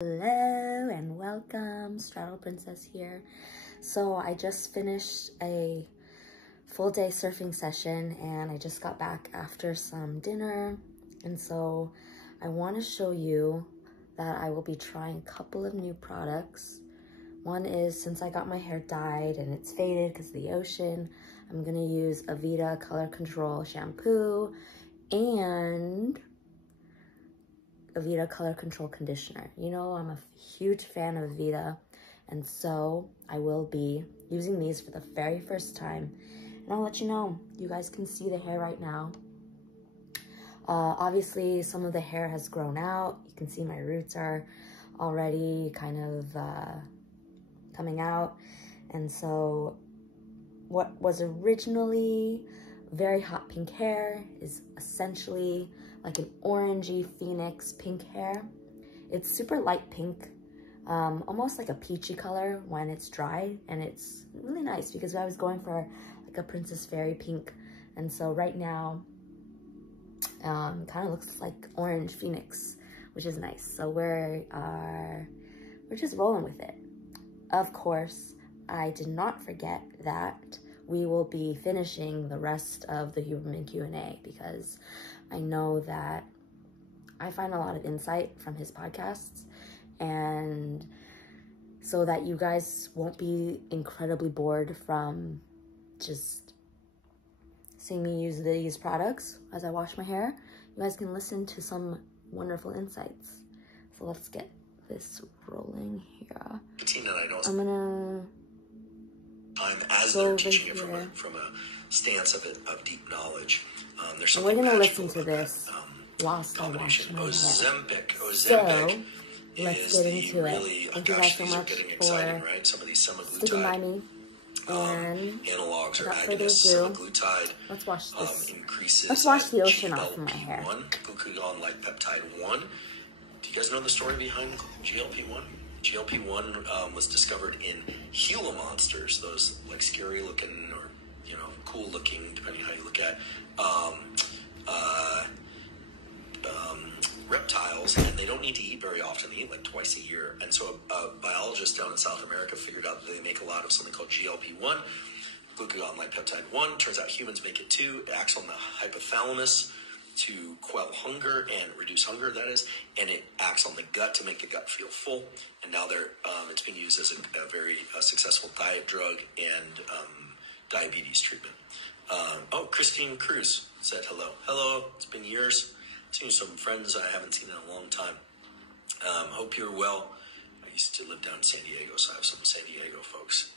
Hello and welcome, Straddle Princess here. So I just finished a full day surfing session and I just got back after some dinner, and so I want to show you that I will be trying a couple of new products. One is, since I got my hair dyed and it's faded because of the ocean, I'm going to use Aveda Color Control shampoo and Aveda Color Control Conditioner. You know, I'm a huge fan of Aveda, and so I will be using these for the very first time. And I'll let you know. You guys can see the hair right now. Obviously, some of the hair has grown out. You can see my roots are already kind of coming out. And so what was originally very hot pink hair is essentially like an orangey phoenix pink hair. It's super light pink, almost like a peachy color when it's dried, and it's really nice because I was going for like a Princess Fairy pink, and so right now kind of looks like orange phoenix, which is nice. So we're just rolling with it. Of course, I did not forget that we will be finishing the rest of the Huberman Q&A because I know that I find a lot of insight from his podcasts, and so that you guys won't be incredibly bored from just seeing me use these products as I wash my hair, you guys can listen to some wonderful insights. So let's get this rolling here. I'm gonna as they're teaching it from a stance of deep knowledge. And we're going to listen to this whilst I wash my hair. So, let's get into it. Thank you guys so much for sticking by me. And analogs without further ado, let's wash this. Let's wash the ocean off of my hair. Glucagon-like peptide 1. Do you guys know the story behind GLP-1? GLP-1 was discovered in Gila monsters, those like scary looking or, you know, cool looking, depending how you look at, reptiles, and they don't need to eat very often. They eat like twice a year. And so a biologist down in South America figured out that they make a lot of something called GLP-1, glucagon-like peptide 1. Turns out humans make it too. It acts on the hypothalamus to quell hunger and reduce hunger, that is, and it acts on the gut to make the gut feel full. And now it's being used as a very successful diet drug and diabetes treatment. Oh, Christine Cruz said hello. Hello, it's been years. Seen some friends I haven't seen in a long time. Hope you're well. I used to live down in San Diego, so I have some San Diego folks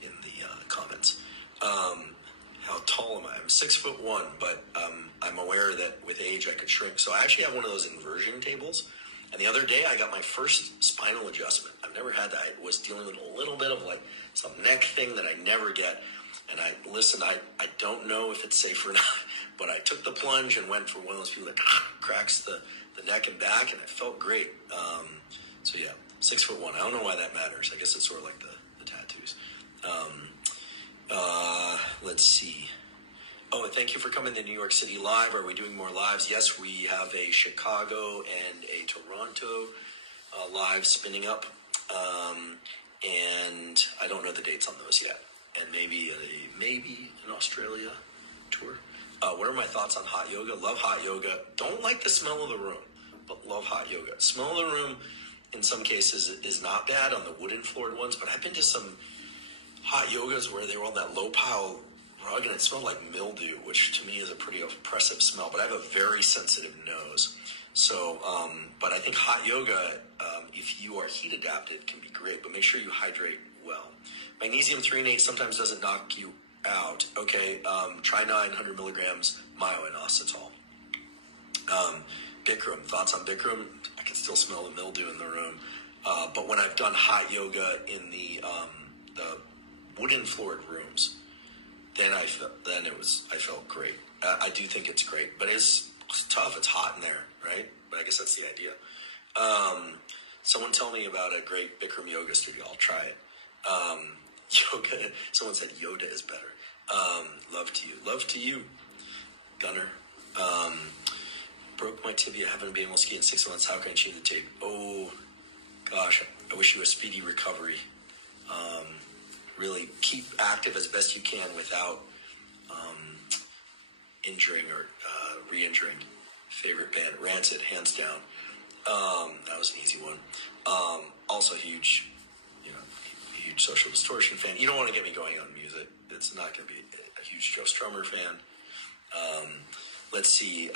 in the comments. How tall am I? I'm 6'1", but I'm aware that with age I could shrink. So I actually have one of those inversion tables. And the other day I got my first spinal adjustment. I've never had that. I was dealing with a little bit of like some neck thing that I never get. And I don't know if it's safe or not, but I took the plunge and went for one of those people that cracks the neck and back, and it felt great. So yeah, 6'1". I don't know why that matters. I guess it's sort of like the tattoos. Let's see. Oh, thank you for coming to New York City Live. Are we doing more lives? Yes, we have a Chicago and a Toronto live spinning up. And I don't know the dates on those yet. And maybe an Australia tour. What are my thoughts on hot yoga? Love hot yoga. Don't like the smell of the room, but love hot yoga. Smell of the room, in some cases, is not bad on the wooden floored ones, but I've been to some hot yogas where they were on that low pile rug and it smelled like mildew, which to me is a pretty oppressive smell, but I have a very sensitive nose. So, but I think hot yoga, if you are heat adapted, can be great, but make sure you hydrate well. Magnesium threonate sometimes doesn't knock you out. Okay, try 900 milligrams myo-inositol. Bikram, thoughts on Bikram? I can still smell the mildew in the room. But when I've done hot yoga in the wooden floored rooms, then I felt great. I do think it's great, but it's tough. It's hot in there, right? But I guess that's the idea. Someone tell me about a great Bikram yoga studio. I'll try it. Yoga. Someone said Yoda is better. Love to you, Gunner. Broke my tibia, haven't been able to ski in 6 months. How can I change the tape? Oh, gosh, I wish you a speedy recovery. Really keep active as best you can without injuring or re-injuring. Favorite band, Rancid, hands down. That was an easy one. Also huge Social Distortion fan. You don't want to get me going on music. It's not going to be a huge Joe Strummer fan. Let's see.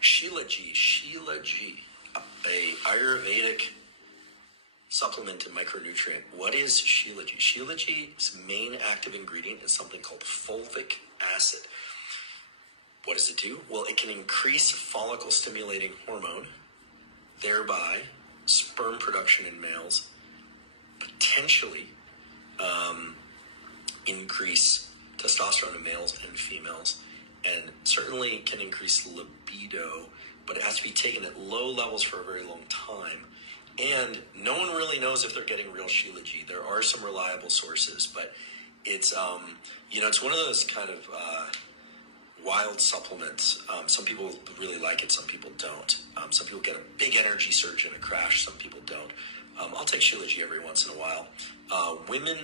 Sheila G, a Ayurvedic supplement and micronutrient. What is Sheila G? Sheila G's main active ingredient is something called fulvic acid. What does it do? Well, it can increase follicle-stimulating hormone, thereby sperm production in males, potentially increase testosterone in males and females, and certainly can increase libido, but it has to be taken at low levels for a very long time. And no one really knows if they're getting real Sheila G. There are some reliable sources, but it's, it's one of those kind of wild supplements. Some people really like it, some people don't. Some people get a big energy surge in a crash, some people don't. I'll take Sheila G every once in a while. Women,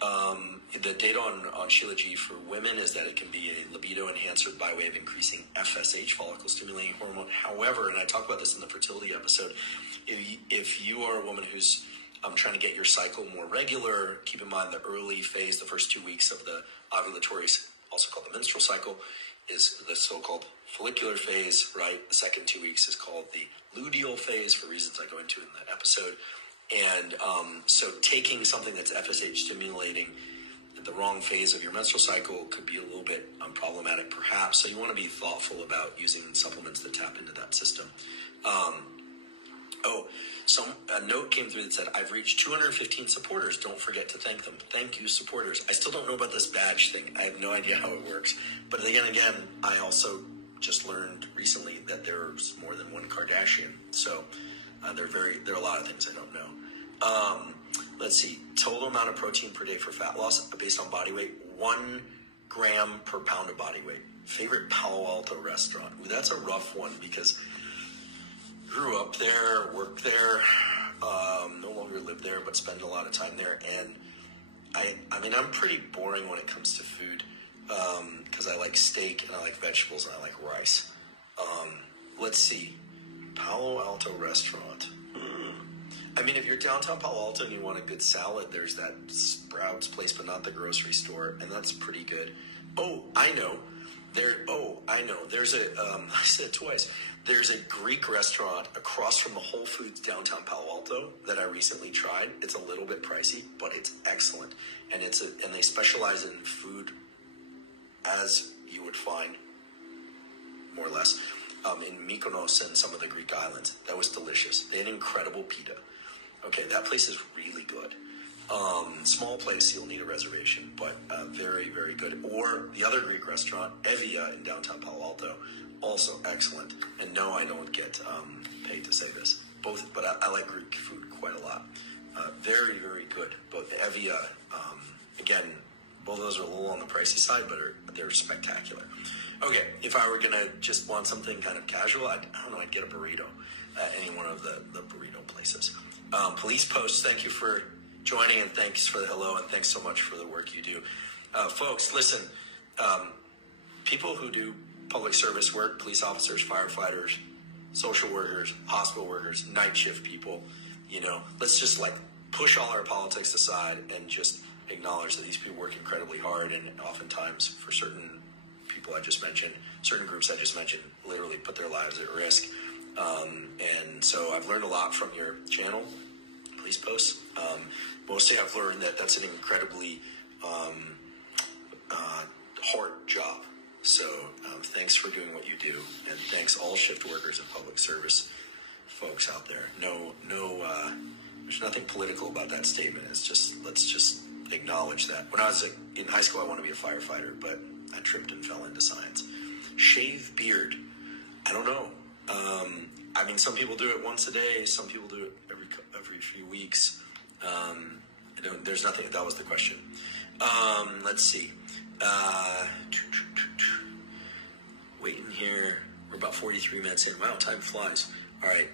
the data on Sheila G for women is that it can be a libido enhancer by way of increasing FSH, follicle stimulating hormone. However, and I talk about this in the fertility episode, if you are a woman who's trying to get your cycle more regular, keep in mind the early phase, the first 2 weeks of the ovulatory, also called the menstrual cycle, is the so-called follicular phase, right? The second 2 weeks is called the luteal phase for reasons I go into in the episode. And so taking something that's FSH stimulating at the wrong phase of your menstrual cycle could be a little bit problematic perhaps. So you want to be thoughtful about using supplements that tap into that system. A note came through that said, I've reached 215 supporters. Don't forget to thank them. Thank you, supporters. I still don't know about this badge thing. I have no idea how it works. But again, I also just learned recently that there's more than one Kardashian. So there are a lot of things I don't know. Let's see. Total amount of protein per day for fat loss based on body weight, 1 gram per pound of body weight. Favorite Palo Alto restaurant? Ooh, that's a rough one because grew up there, worked there, no longer live there, but spend a lot of time there. And I'm pretty boring when it comes to food because I like steak and I like vegetables and I like rice. Let's see. Palo Alto restaurant. If you're downtown Palo Alto and you want a good salad, there's that Sprouts place, but not the grocery store, and that's pretty good. I know. There's I said it twice. There's a Greek restaurant across from the Whole Foods downtown Palo Alto that I recently tried. It's a little bit pricey, but it's excellent. And and they specialize in food as you would find, more or less, in Mykonos and some of the Greek islands. That was delicious. They had incredible pita. Okay, that place is really good. Small place, you'll need a reservation, but very, very good. Or the other Greek restaurant, Evia in downtown Palo Alto, also excellent. And no, I don't get paid to say this. Both, but I like Greek food quite a lot. Very, very good. Both Evia, again, both of those are a little on the pricey side, but they're spectacular. Okay, if I were gonna just want something kind of casual, I'd get a burrito at any one of the burrito places. Police posts, thank you for joining, and thanks for the hello, and thanks so much for the work you do. Folks, listen, people who do public service work, police officers, firefighters, social workers, hospital workers, night shift people, let's just push all our politics aside and just acknowledge that these people work incredibly hard, and oftentimes for certain people I just mentioned, certain groups I just mentioned, literally put their lives at risk. And so I've learned a lot from your channel, police posts. Mostly I've learned that that's an incredibly hard job. So thanks for doing what you do, and thanks all shift workers and public service folks out there. No, there's nothing political about that statement. It's just, let's just acknowledge that. When I was in high school, I wanted to be a firefighter, but I tripped and fell into science. Shave beard. I don't know. Some people do it once a day. Some people do it every few weeks. There's nothing. That was the question. Let's see. Waiting here. We're about 43 minutes in. Wow, time flies. All right.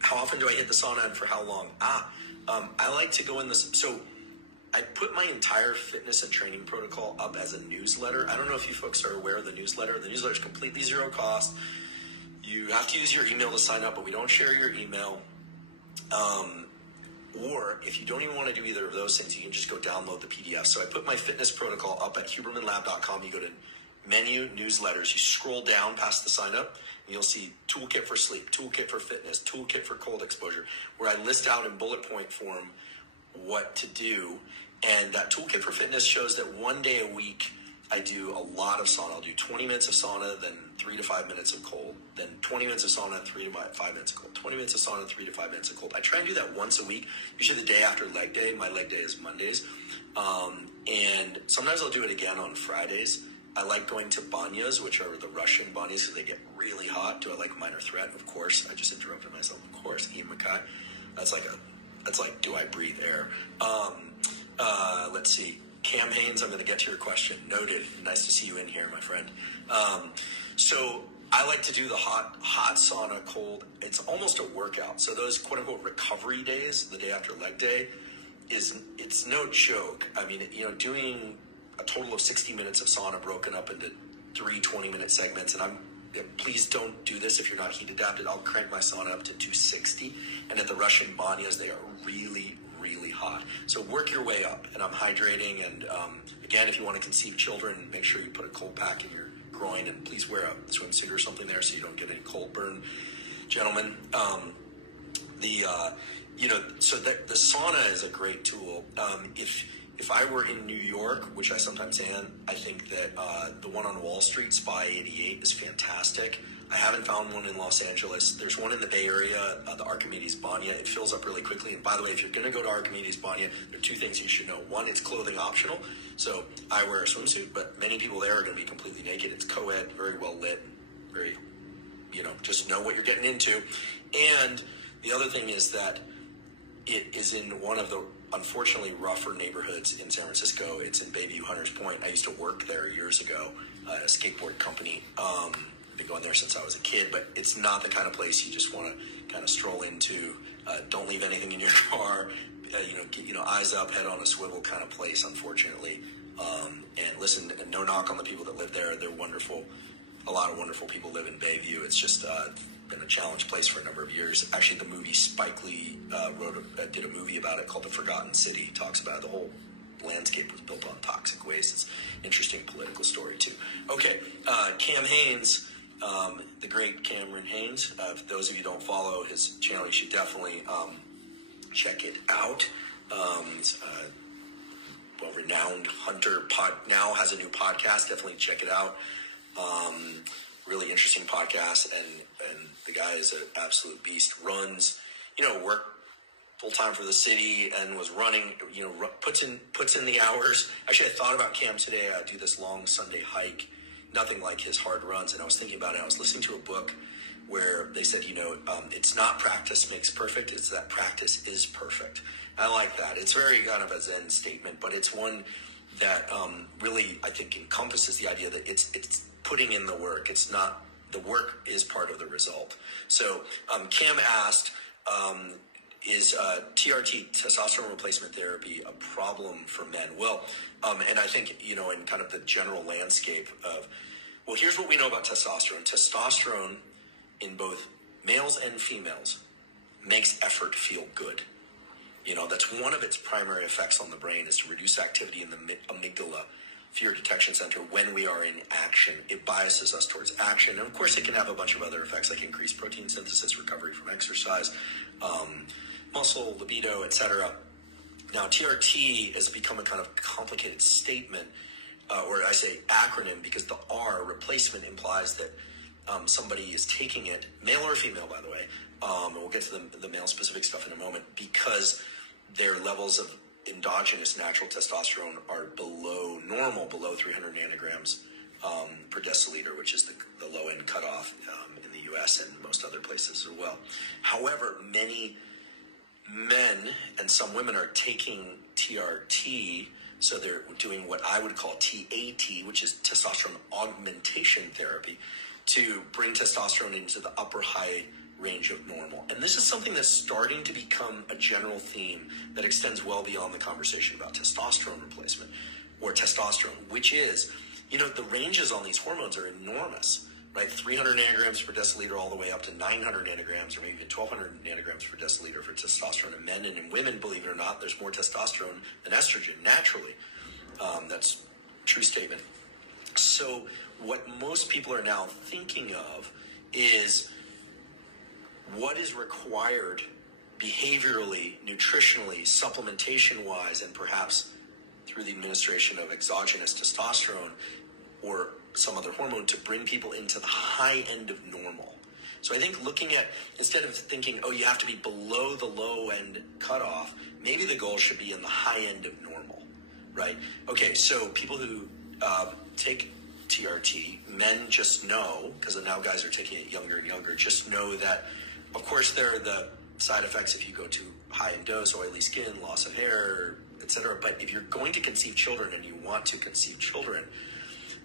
How often do I hit the sauna and for how long? I like to go in this. So I put my entire fitness and training protocol up as a newsletter. I don't know if you folks are aware of the newsletter. The newsletter is completely zero cost. You have to use your email to sign up, but we don't share your email. Or if you don't even want to do either of those things, you can just go download the PDF. So I put my fitness protocol up at hubermanlab.com. You go to menu, newsletters. You scroll down past the sign up, and you'll see toolkit for sleep, toolkit for fitness, toolkit for cold exposure, where I list out in bullet point form what to do. And that toolkit for fitness shows that one day a week I do a lot of sauna. I'll do 20 minutes of sauna, then 3 to 5 minutes of cold, then 20 minutes of sauna, 3 to 5 minutes of cold, 20 minutes of sauna, 3 to 5 minutes of cold. I try and do that once a week, usually the day after leg day. My leg day is Mondays. And sometimes I'll do it again on Fridays. I like going to banyas, which are the Russian banyas, because they get really hot. Do I like Minor Threat? Of course. I just interrupted myself. Of course. Ian Mackay. That's like, do I breathe air? Let's see. Cam Haynes, I'm going to get to your question. Noted. Nice to see you in here, my friend. So I like to do the hot sauna, cold. It's almost a workout. So those quote unquote recovery days, the day after leg day, it's no joke. I mean, doing a total of 60 minutes of sauna broken up into 3 20-minute segments. And please don't do this if you're not heat adapted. I'll crank my sauna up to 260. And at the Russian banyas, they are really, really hot. So work your way up. And I'm hydrating. And again, if you want to conceive children, make sure you put a cold pack in your groin, and please wear a swimsuit or something there so you don't get any cold burn, gentlemen. So the sauna is a great tool. If I were in New York, which I sometimes am, I think that the one on Wall Street, Spa 88, is fantastic. I haven't found one in Los Angeles. There's one in the Bay Area, the Archimedes Banya. It fills up really quickly. And by the way, if you're going to go to Archimedes Banya, there are 2 things you should know. One, it's clothing optional. So I wear a swimsuit, but many people there are going to be completely naked. It's co-ed, very well lit, very, just know what you're getting into. And the other thing is that it is in one of the unfortunately rougher neighborhoods in San Francisco. It's in Bayview, Hunters Point. I used to work there years ago at a skateboard company. I've been going there since I was a kid, but it's not the kind of place you just want to kind of stroll into. Don't leave anything in your car. Eyes up, head on a swivel kind of place, unfortunately. And listen, no knock on the people that live there. They're wonderful. A lot of wonderful people live in Bayview. It's just been a challenge place for a number of years. Actually, the movie Spike Lee did a movie about it called The Forgotten City. He talks about it. The whole landscape was built on toxic waste. It's an interesting political story, too. Okay, Cam Haynes, the great Cameron Haynes. For those of you who don't follow his channel, you should definitely check it out. He's a well-renowned hunter. Now has a new podcast. Definitely check it out. Really interesting podcast, and the guy is an absolute beast. Runs, work full time for the city, and was running. Puts in the hours. Actually, I thought about Cam today. I do this long Sunday hike. Nothing like his hard runs, and I was thinking about it. I was listening to a book where they said, it's not practice makes perfect. It's that practice is perfect. I like that. It's very kind of a Zen statement, but it's one that really, I think, encompasses the idea that it's putting in the work. It's not, the work is part of the result. So Cam asked, is TRT, testosterone replacement therapy, a problem for men? Well, and I think, in kind of the general landscape of, well, here's what we know about testosterone. Testosterone in both males and females makes effort feel good. That's one of its primary effects on the brain, is to reduce activity in the amygdala, fear detection center, when we are in action. It biases us towards action. And of course, it can have a bunch of other effects like increased protein synthesis, recovery from exercise, muscle, libido, etc. Now, TRT has become a kind of complicated statement, or I say acronym, because the R, replacement, implies that somebody is taking it, male or female, by the way, and we'll get to the male-specific stuff in a moment, because their levels of endogenous natural testosterone are below normal, below 300 nanograms per deciliter, which is the low-end cutoff in the U.S. and most other places as well. However, many men and some women are taking TRT So they're doing what I would call TAT, which is testosterone augmentation therapy, to bring testosterone into the upper high range of normal. And this is something that's starting to become a general theme that extends well beyond the conversation about testosterone replacement or testosterone, which is, the ranges on these hormones are enormous, right? 300 nanograms per deciliter all the way up to 900 nanograms or maybe even 1200 nanograms per deciliter for testosterone in men. And in women, believe it or not, there's more testosterone than estrogen naturally. That's a true statement. So what most people are now thinking of is what is required behaviorally, nutritionally, supplementation-wise, and perhaps through the administration of exogenous testosterone or some other hormone to bring people into the high end of normal. So I think looking at, instead of thinking, you have to be below the low end cutoff, maybe the goal should be in the high end of normal, right? Okay, so people who take TRT, men just know, because now guys are taking it younger and younger, just know that, of course, there are the side effects if you go too high in dose, oily skin, loss of hair, etc. But if you're going to conceive children and you want to conceive children,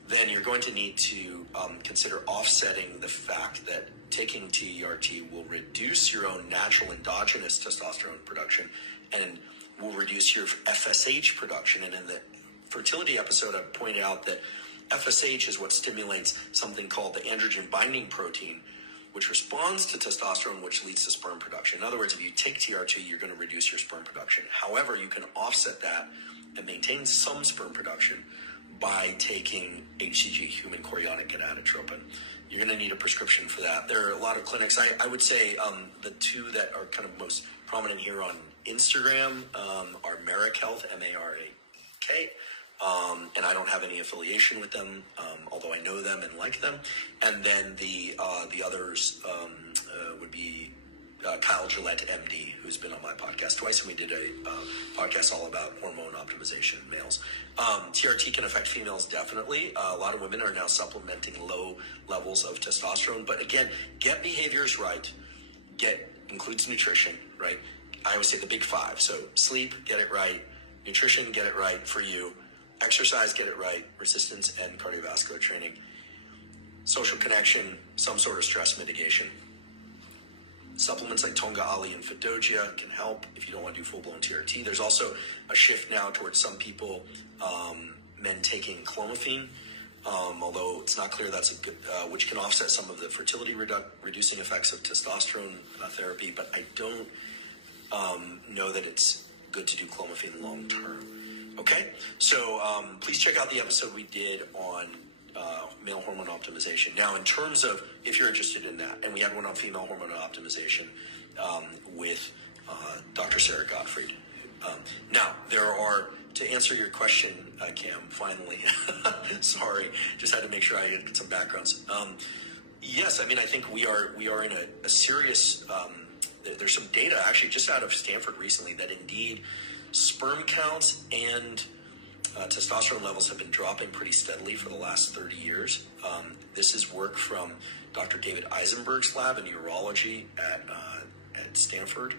then you're going to need to consider offsetting the fact that taking TRT will reduce your own natural endogenous testosterone production and will reduce your FSH production. And in the fertility episode, I pointed out that FSH is what stimulates something called the androgen binding protein, which responds to testosterone, which leads to sperm production. In other words, if you take TRT, you're going to reduce your sperm production. However, you can offset that and maintain some sperm production by taking HCG, human chorionic gonadotropin. You're going to need a prescription for that. There are a lot of clinics. I would say the two that are kind of most prominent here on Instagram are Marek Health, M-A-R-A-K. And I don't have any affiliation with them, although I know them and like them. And then the others would be Kyle Gillette, MD, who's been on my podcast twice, and we did a podcast all about hormone optimization in males. TRT can affect females, definitely. A lot of women are now supplementing low levels of testosterone. But again, get behaviors right. Includes nutrition, right? I always say the big five. So sleep, get it right. Nutrition, get it right for you. Exercise, get it right. Resistance and cardiovascular training. Social connection, some sort of stress mitigation. Supplements like Tonga Ali and Fedogia can help if you don't want to do full-blown TRT. There's also a shift now towards some people, men taking clomiphene, although it's not clear that's a good, which can offset some of the fertility reducing effects of testosterone therapy, but I don't know that it's good to do clomiphene long-term. Okay, so please check out the episode we did on male hormone optimization. Now, in terms of, if you're interested in that, and we had one on female hormone optimization with Dr. Sarah Gottfried. Now, there are, to answer your question, Cam, finally, sorry, just had to make sure I get some backgrounds. Yes, I mean, I think we are in a serious, there's some data actually just out of Stanford recently that indeed sperm counts and testosterone levels have been dropping pretty steadily for the last 30 years. This is work from Dr. David Eisenberg's lab in urology at Stanford.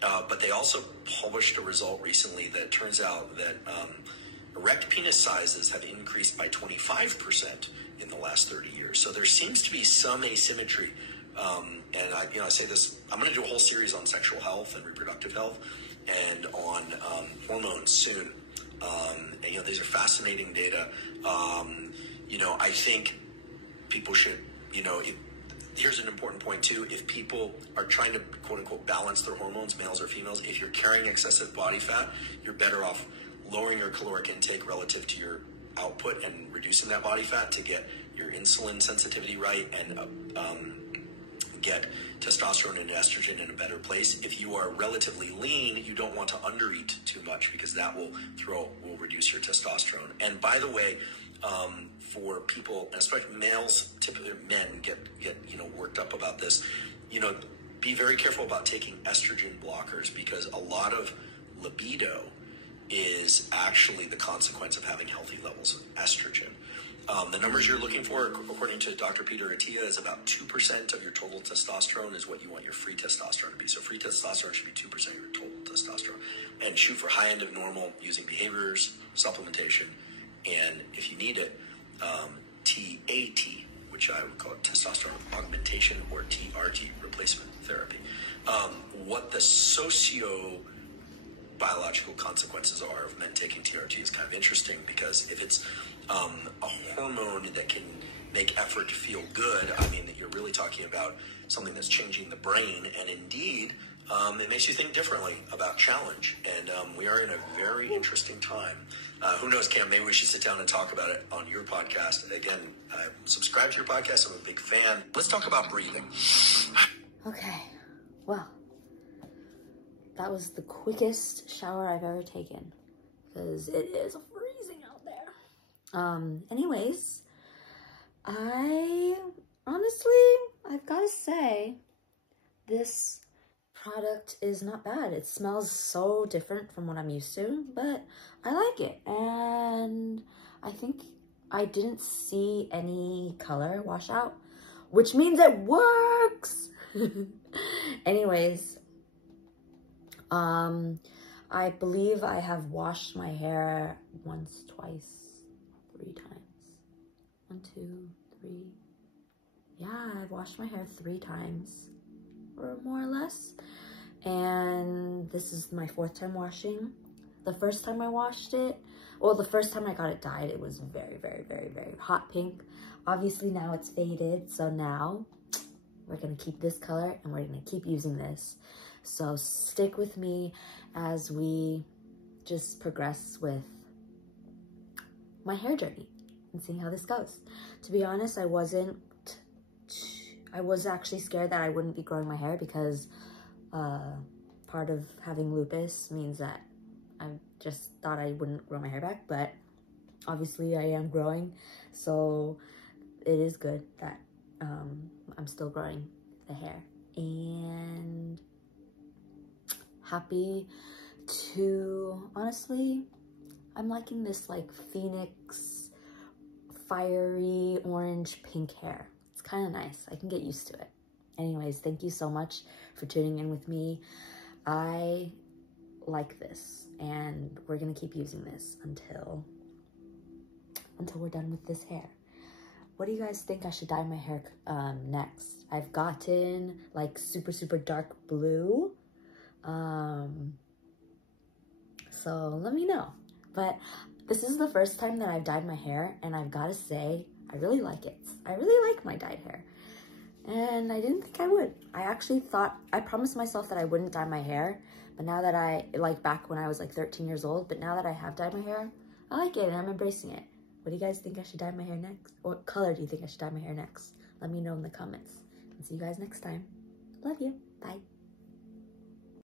But they also published a result recently that turns out that erect penis sizes have increased by 25% in the last 30 years. So there seems to be some asymmetry. And I say this, I'm going to do a whole series on sexual health and reproductive health and on hormones soon. And, these are fascinating data. I think people should, here's an important point too. If people are trying to quote unquote balance their hormones, males or females, if you're carrying excessive body fat, you're better off lowering your caloric intake relative to your output and reducing that body fat to get your insulin sensitivity right and get testosterone and estrogen in a better place. If you are relatively lean, you don't want to undereat too much because that will reduce your testosterone. And by the way, for people, especially males, typically men get worked up about this. Be very careful about taking estrogen blockers because a lot of libido is actually the consequence of having healthy levels of estrogen. The numbers you're looking for, according to Dr. Peter Attia, is about 2% of your total testosterone is what you want your free testosterone to be. So free testosterone should be 2% of your total testosterone. And shoot for high end of normal using behaviors, supplementation, and if you need it, TAT, which I would call it testosterone augmentation, or TRT, replacement therapy. What the socio-biological consequences are of men taking TRT is kind of interesting, because if it's a hormone that can make effort feel good, I mean, that you're really talking about something that's changing the brain, and indeed, it makes you think differently about challenge. And we are in a very interesting time. Who knows, Cam, maybe we should sit down and talk about it on your podcast. Again, subscribe to your podcast. I'm a big fan. Let's talk about breathing. Okay, well, that was the quickest shower I've ever taken, because it is freezing out there. Anyways, I've got to say, this product is not bad. It smells so different from what I'm used to, but I like it. And I think I didn't see any color wash out, which means it works. Anyways, I believe I have washed my hair once, twice, 3 times. 1, 2, 3. Yeah, I've washed my hair 3 times, or more or less. And this is my 4th time washing. The first time I washed it, well, the first time I got it dyed, it was very, very, very, very hot pink. Obviously now it's faded, so now we're gonna keep this color and we're gonna keep using this. So stick with me as we just progress with my hair journey and see how this goes. To be honest, I was actually scared that I wouldn't be growing my hair, because part of having lupus means that I just thought I wouldn't grow my hair back, but obviously I am growing, so it is good that I'm still growing the hair. And happy to, honestly, I'm liking this like Phoenix fiery orange pink hair. It's kind of nice. I can get used to it. Anyways, thank you so much for tuning in with me. I like this, and we're gonna keep using this until we're done with this hair. What do you guys think I should dye my hair next? I've gotten like super, super dark blue. So let me know. But this is the first time that I've dyed my hair, and I've got to say, I really like it. I really like my dyed hair. And I didn't think I would. I actually thought, I promised myself that I wouldn't dye my hair, but now that like back when I was like 13 years old, but now that I have dyed my hair, I like it and I'm embracing it. What do you guys think I should dye my hair next? What color do you think I should dye my hair next? Let me know in the comments. And see you guys next time. Love you. Bye.